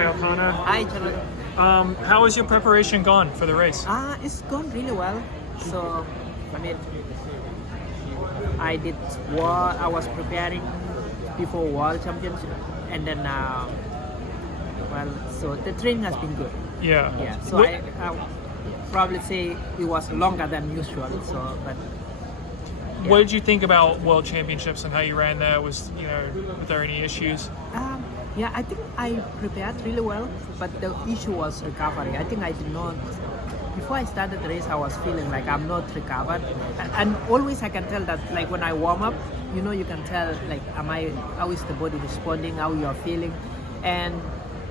Hi, Elkanah. Hi, Jonathan. How has your preparation gone for the race? It's gone really well. So, I mean, I did what I was preparing before World Championship, and then so the training has been good. Yeah. Yeah. So I probably say it was longer than usual. So, but. Yeah. What did you think about World Championships and how you ran there? Were there any issues? Yeah, I think I prepared really well, but the issue was recovery. I think I did not. Before I started the race, I was feeling like I'm not recovered, and always I can tell that, like when I warm up, you can tell like how is the body responding, how you are feeling, and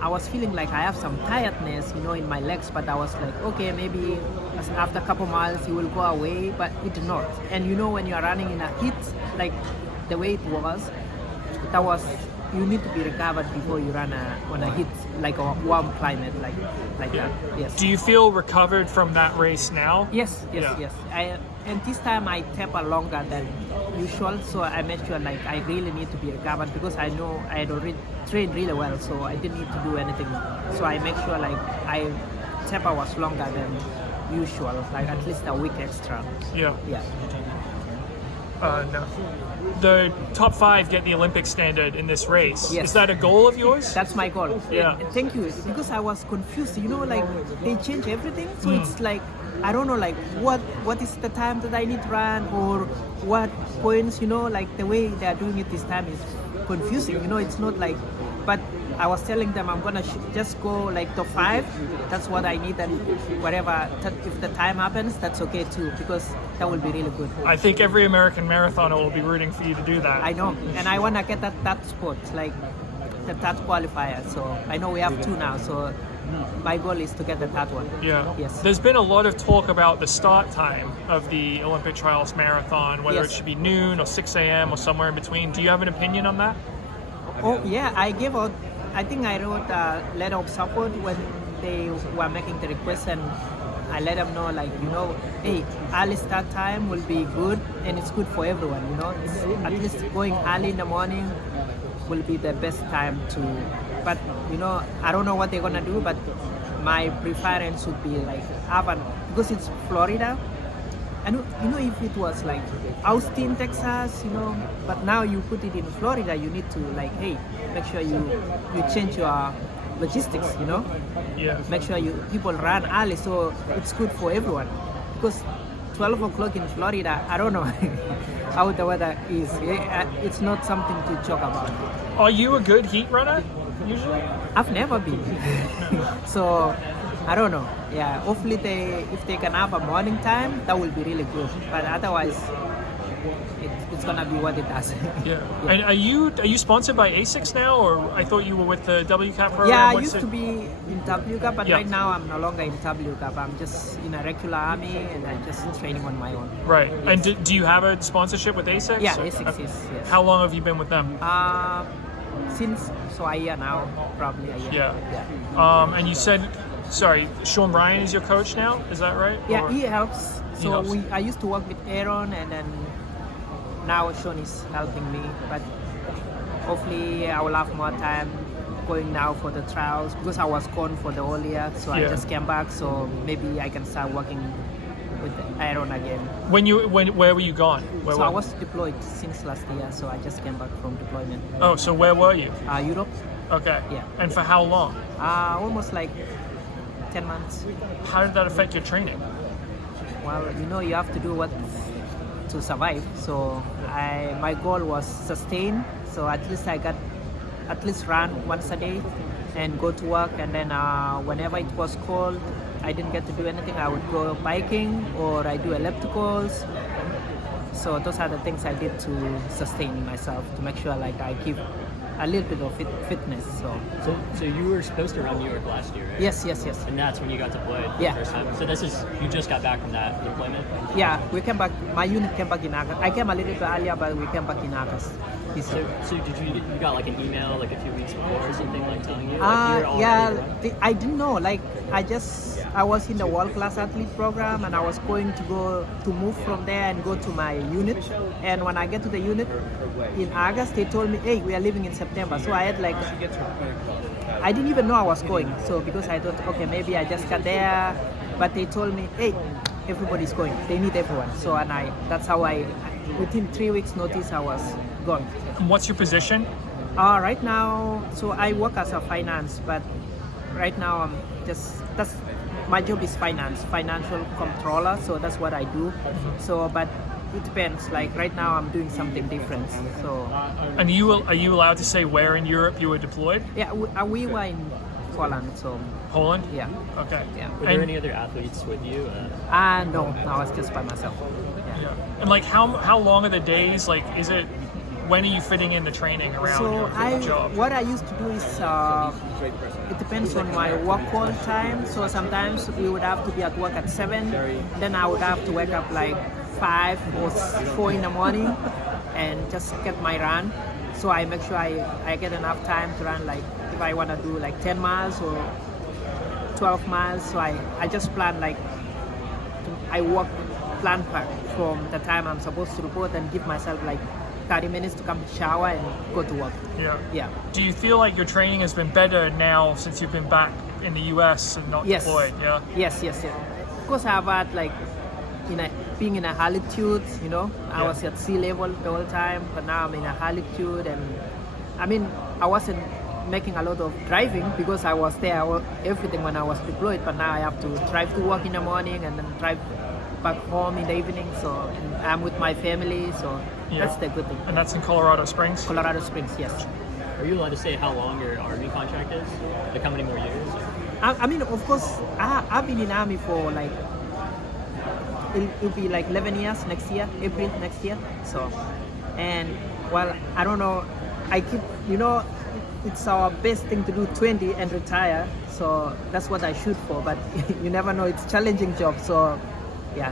I was feeling like I have some tiredness, in my legs, but I was like, okay, maybe after a couple miles it will go away, but it did not. And when you are running in a heat, like the way it was, you need to be recovered before you run on a heat, like a warm climate, like that. Yes. Do you feel recovered from that race now? Yes. And this time I taper longer than usual, so I made sure like I really need to be recovered because I know I had already trained really well, so I didn't need to do anything. So I make sure like I taper was longer than usual, like at least a week extra. Yeah. Yeah. No. The top 5 get the Olympic standard in this race. Yes. Is that a goal of yours? That's my goal. Yeah. Thank you. Because I was confused. Like they change everything. So it's like, I don't know, like what is the time that I need to run or what points, like the way they are doing it this time is confusing. It's not like, but I was telling them I'm gonna just go like top 5. That's what I need, and whatever. If the time happens, that's okay too, because that will be really good. I think every American marathoner will be rooting for you to do that. I know, and I wanna get that spot, like the third qualifier. So I know we have 2 now. So my goal is to get the third one. Yeah. Yes. There's been a lot of talk about the start time of the Olympic Trials Marathon, whether it should be noon or 6 a.m. or somewhere in between. Do you have an opinion on that? Oh yeah, I think I wrote a letter of support when they were making the request, and I let them know, like, hey, early start time will be good, and it's good for everyone, It's, at least going early in the morning will be the best time to, but, I don't know what they're gonna do, but my preference would be like urban, because it's Florida. And if it was like Austin, Texas, but now you put it in Florida, you need to like, hey, make sure you change your logistics, Yeah. Make sure people run early, so it's good for everyone. Because 12 o'clock in Florida, I don't know how the weather is. It's not something to joke about. Are you a good heat runner usually? I've never been, so I don't know. Yeah, hopefully if they can have a morning time, that will be really good. But otherwise, it's gonna be what it does. Yeah. And are you sponsored by ASICS now, or I thought you were with the WCAP program? Yeah, I used to be in WCAP, but Yeah. right now I'm no longer in WCAP. I'm just in a regular army, and I'm just training on my own. Right. Yes. And do you have a sponsorship with ASICS? Yeah, ASICS, yes. How long have you been with them? Since a year now, probably a year. Yeah. And you said, sorry, Sean Bryan is your coach now, is that right? Yeah, Or- he helps. So helps. I used to work with Aaron, and then now Sean is helping me. But hopefully I will have more time going now for the trials, because I was gone for the whole year. So I Yeah. just came back. So maybe I can start working with Aaron again. Where were you gone? So I was deployed since last year. So I just came back from deployment. Oh, so where were you? Europe. Okay. Yeah. And for how long? Almost like 10 months. How did that affect your training? Well, you have to do what to survive. So my goal was sustain. So at least I got run once a day and go to work. And then whenever it was cold, I didn't get to do anything. I would go biking or I do ellipticals. So those are the things I did to sustain myself, to make sure like I keep a little bit of fitness. So you were supposed to run New York last year, right? Yes. And that's when you got deployed Yeah. the first time. So you just got back from that deployment? Yeah, we came back. My unit came back in August. I came a little bit earlier, but we came back in August. So did you got like an email like a few weeks before or something, like telling you like you were all ready to run? I didn't know. Like I was in the world class athlete program, and I was going to move from there and go to my unit. And when I get to the unit in August, they told me, hey, we are leaving in September. So I had like I didn't even know I was going. So because I thought, okay, maybe I just got there, but they told me, hey, everybody's going. They need everyone. So that's how within 3 weeks notice I was gone. And what's your position? Right now, so I work as a finance, but right now I'm my job is financial controller. So that's what I do. So, but it depends. Like right now, I'm doing something different. So. And are you allowed to say where in Europe you were deployed? Yeah, we were in Poland. So. Poland? Yeah. Okay. Yeah. Were there any other athletes with you? No, I was just by myself. Yeah. And like how long are the days? Like, when are you fitting in the training around your job? What I used to do is it depends on my work call time. So sometimes we would have to be at work at 7, then I would have to wake up like 5 or 4 in the morning and just get my run. So I make sure I get enough time to run, like if I want to do like 10 miles or 12 miles. So I just plan like I plan from the time I'm supposed to report and give myself like 30 minutes to come shower and go to work. Yeah. Do you feel like your training has been better now since you've been back in the US and not deployed? Yeah. Yes. Of course, I've had like being in a altitude. I was at sea level the whole time, but now I'm in a altitude, and I mean I wasn't making a lot of driving because I was there everything when I was deployed. But now I have to drive to work in the morning and then drive back home in the evening. So I'm with my family. So. Yeah. That's the good thing. And that's in Colorado Springs? Colorado Springs, yes. Are you allowed to say how long your Army contract is? Like how many more years? I mean, of course, I've been in Army for like, it'll be like 11 years next year, April next year. So, and well, I don't know, it's our best thing to do 20 and retire. So that's what I shoot for, but you never know, it's a challenging job. So, yeah.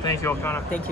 Thank you, Elkanah. Thank you.